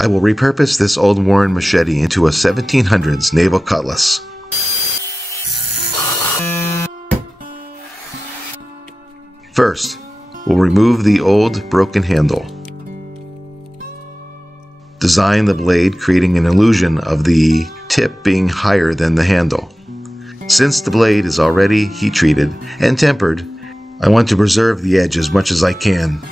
I will repurpose this old worn machete into a 1700s naval cutlass. First, we'll remove the old broken handle. Design the blade, creating an illusion of the tip being higher than the handle. Since the blade is already heat treated and tempered, I want to preserve the edge as much as I can,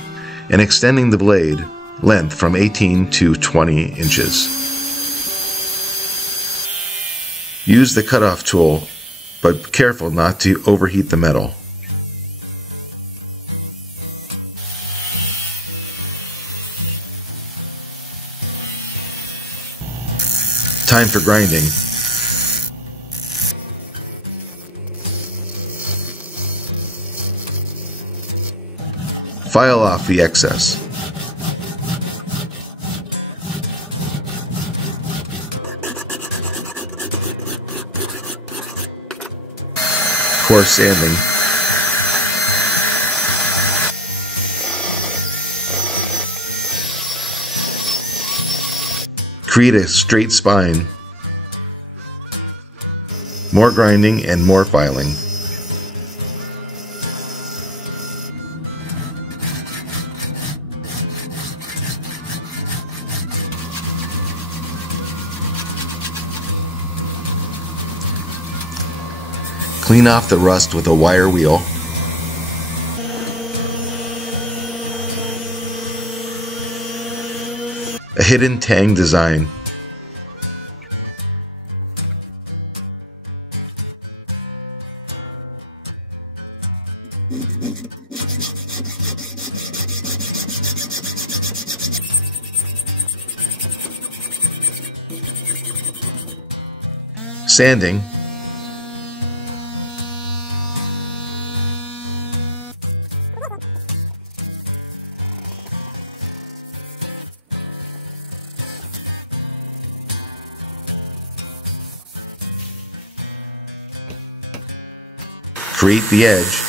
and extending the blade length from 18 to 20 inches. Use the cutoff tool, but be careful not to overheat the metal. Time for grinding. File off the excess. Coarse sanding. Create a straight spine. More grinding and more filing. Clean off the rust with a wire wheel. A hidden tang design. Sanding. Create the edge.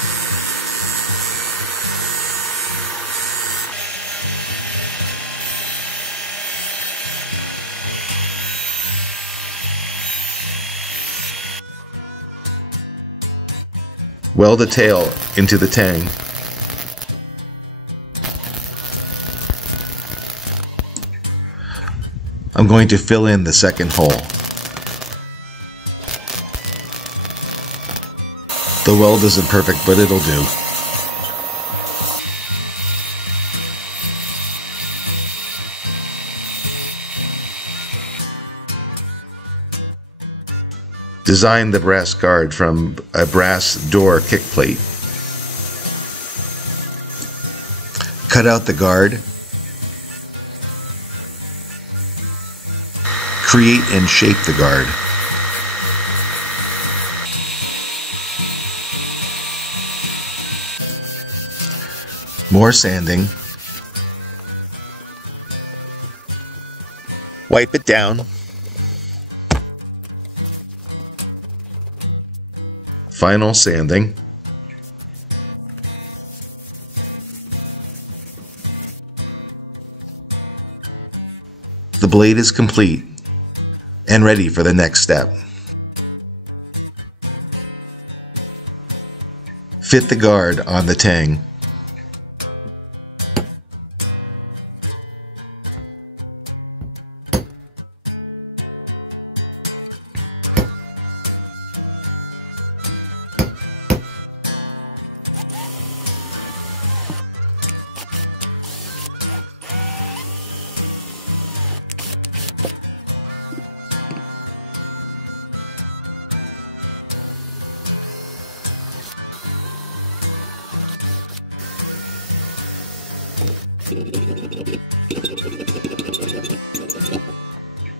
Weld the tail into the tang. I'm going to fill in the second hole. The weld isn't perfect, but it'll do. Design the brass guard from a brass door kick plate. Cut out the guard. Create and shape the guard. More sanding. Wipe it down. Final sanding. The blade is complete and ready for the next step. Fit the guard on the tang.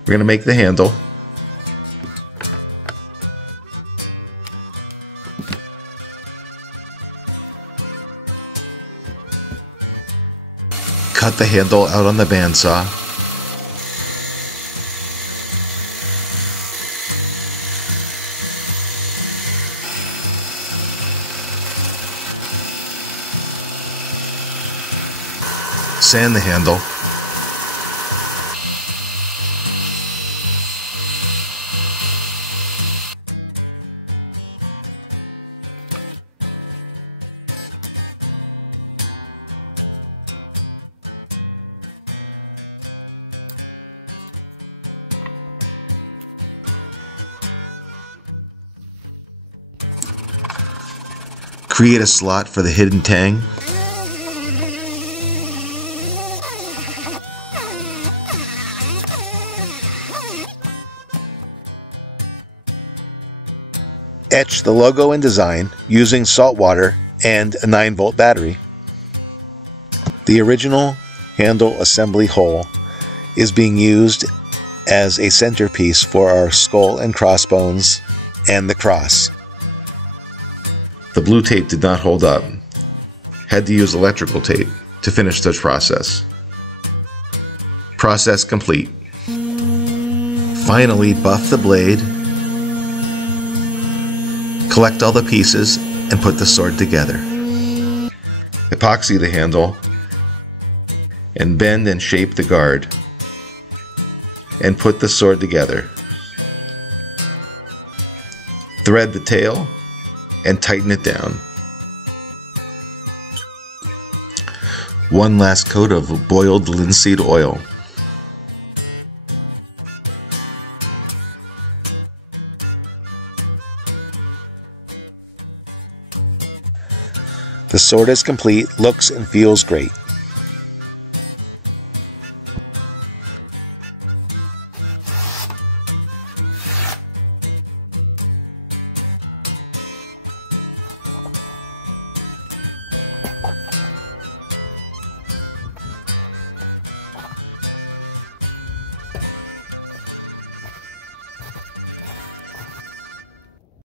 We're going to make the handle. Cut the handle out on the bandsaw. Sand the handle. Create a slot for the hidden tang. Etch the logo and design using salt water and a 9-volt battery. The original handle assembly hole is being used as a centerpiece for our skull and crossbones and the cross. The blue tape did not hold up. Had to use electrical tape to finish the process. Process complete. Finally, buff the blade, collect all the pieces, and put the sword together. Epoxy the handle, and bend and shape the guard, and put the sword together. Thread the tail, and tighten it down. One last coat of boiled linseed oil. The sword is complete, looks and feels great.